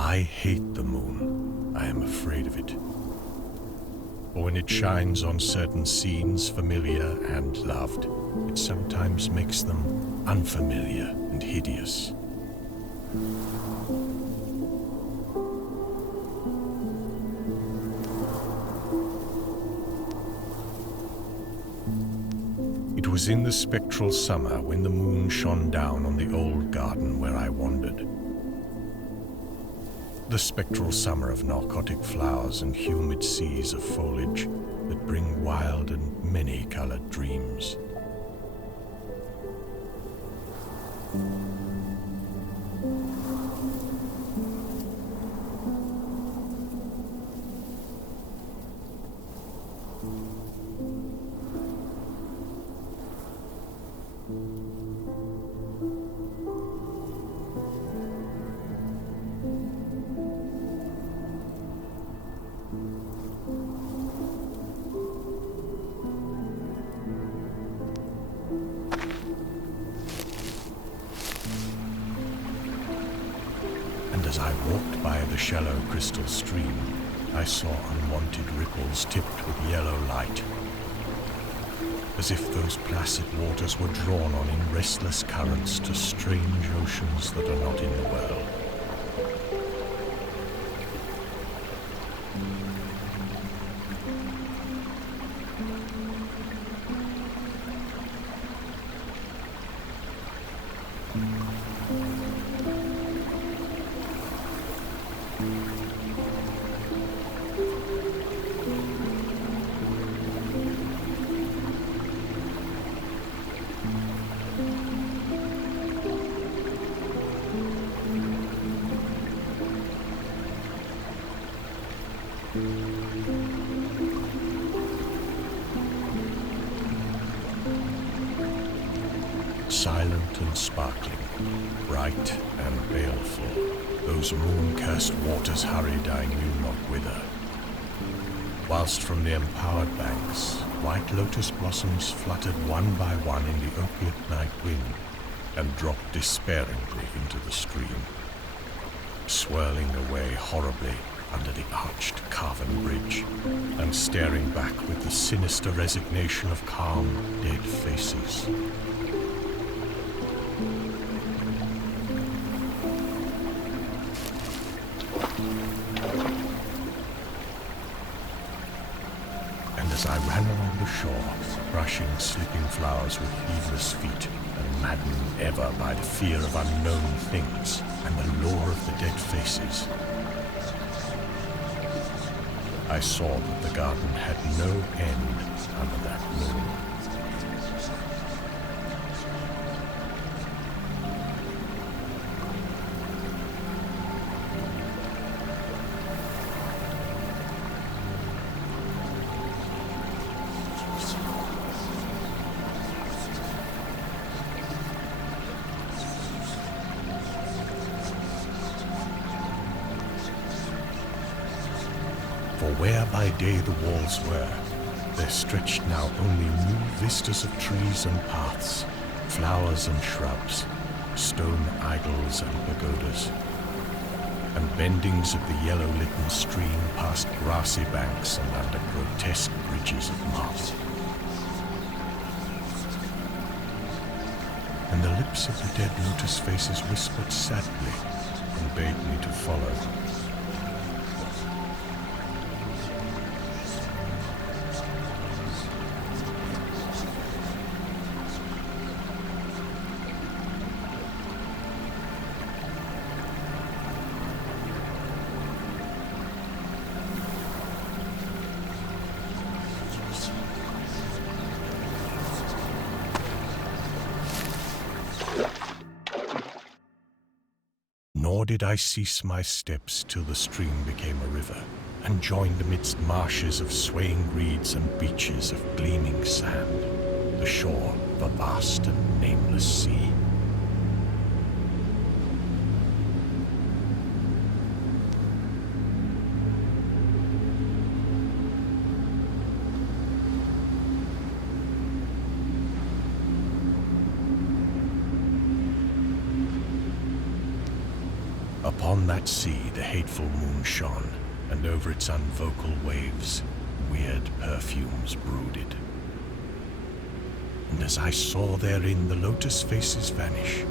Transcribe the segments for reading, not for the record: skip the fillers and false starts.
I hate the moon. I am afraid of it. For when it shines on certain scenes, familiar and loved, it sometimes makes them unfamiliar and hideous. It was in the spectral summer when the moon shone down on the old garden where I wandered. The spectral summer of narcotic flowers and humid seas of foliage that bring wild and many-colored dreams. As I walked by the shallow crystal stream, I saw unwanted ripples tipped with yellow light, as if those placid waters were drawn on in restless currents to strange oceans that are not in the world. Silent and sparkling, bright and baleful, those moon-cursed waters hurried I knew not whither. Whilst from the empowered banks, white lotus blossoms fluttered one by one in the opiate night wind and dropped despairingly into the stream, swirling away horribly under the arched carven bridge and staring back with the sinister resignation of calm, dead faces. As I ran along the shore, brushing slipping flowers with heedless feet, and maddened ever by the fear of unknown things and the lure of the dead faces, I saw that the garden had no end under that moon. For where by day the walls were, there stretched now only new vistas of trees and paths, flowers and shrubs, stone idols and pagodas, and bendings of the yellow-litten stream past grassy banks and under grotesque bridges of moss. And the lips of the dead lotus faces whispered sadly and bade me to follow. Nor did I cease my steps till the stream became a river, and joined amidst marshes of swaying reeds and beaches of gleaming sand, the shore of a vast and nameless sea. Upon that sea the hateful moon shone, and over its unvocal waves weird perfumes brooded. And as I saw therein the lotus faces vanish,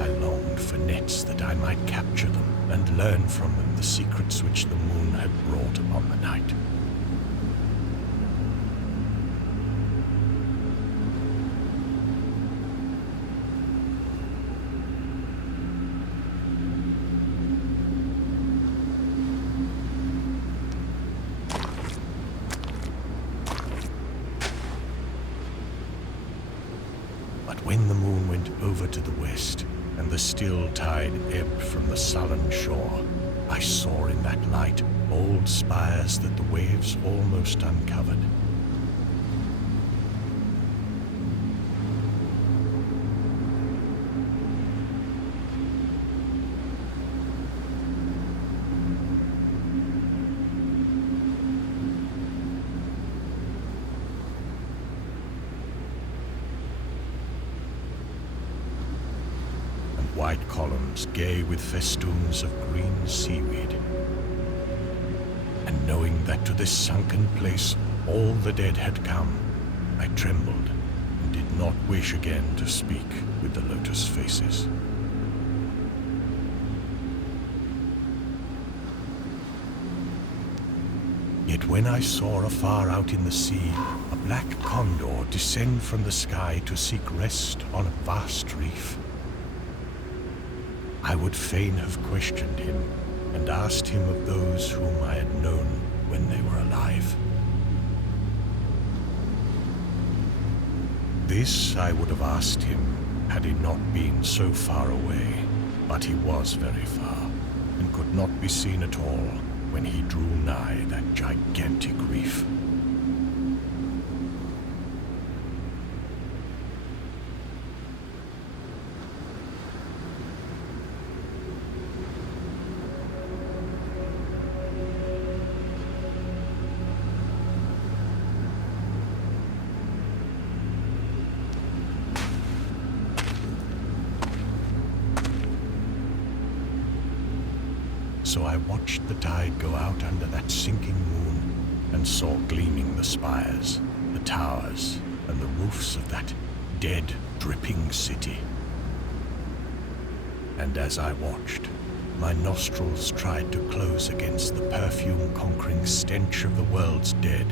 I longed for nets that I might capture them and learn from them the secrets which the moon had brought upon the night. But when the moon went over to the west, and the still tide ebbed from the sullen shore, I saw in that light old spires that the waves almost uncovered. White columns gay with festoons of green seaweed. And knowing that to this sunken place all the dead had come, I trembled and did not wish again to speak with the lotus faces. Yet when I saw afar out in the sea a black condor descend from the sky to seek rest on a vast reef, I would fain have questioned him and asked him of those whom I had known when they were alive. This I would have asked him had he not been so far away, but he was very far and could not be seen at all when he drew nigh that gigantic reef. So I watched the tide go out under that sinking moon and saw gleaming the spires, the towers, and the roofs of that dead, dripping city. And as I watched, my nostrils tried to close against the perfume-conquering stench of the world's dead.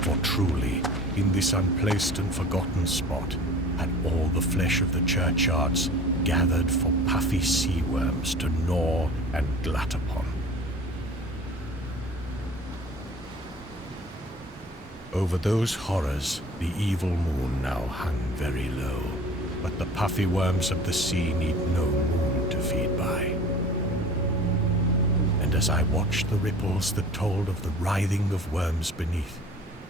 For truly, in this unplaced and forgotten spot, had all the flesh of the churchyards gathered for puffy sea worms to gnaw and glut upon. Over those horrors, the evil moon now hung very low, but the puffy worms of the sea need no moon to feed by. And as I watched the ripples that told of the writhing of worms beneath,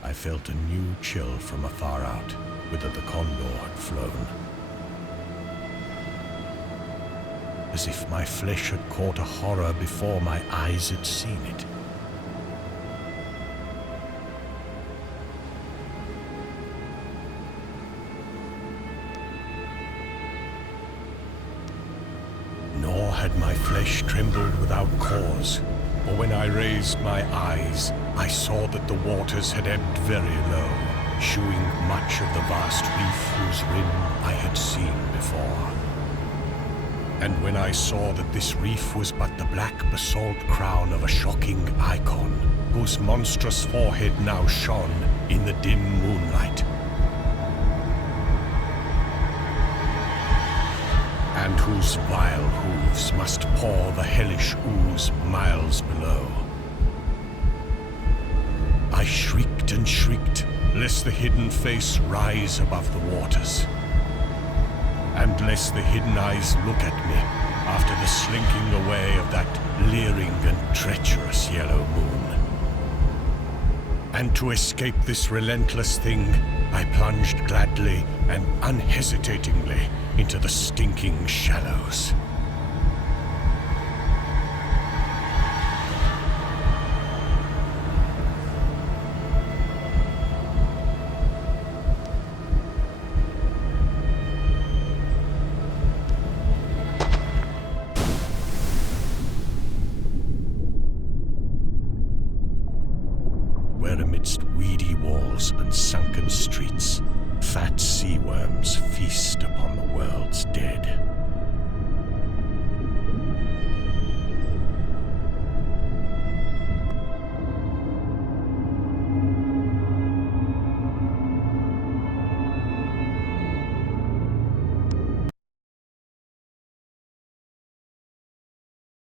I felt a new chill from afar out, whither the condor had flown. As if my flesh had caught a horror before my eyes had seen it. Nor had my flesh trembled without cause, for when I raised my eyes, I saw that the waters had ebbed very low, shewing much of the vast reef whose rim I had seen before. And when I saw that this reef was but the black basalt crown of a shocking icon, whose monstrous forehead now shone in the dim moonlight, and whose vile hooves must paw the hellish ooze miles below, I shrieked and shrieked, lest the hidden face rise above the waters, and lest the hidden eyes look at me after the slinking away of that leering and treacherous yellow moon. And to escape this relentless thing, I plunged gladly and unhesitatingly into the stinking shallows. Amidst weedy walls and sunken streets, fat sea worms feast upon the world's dead.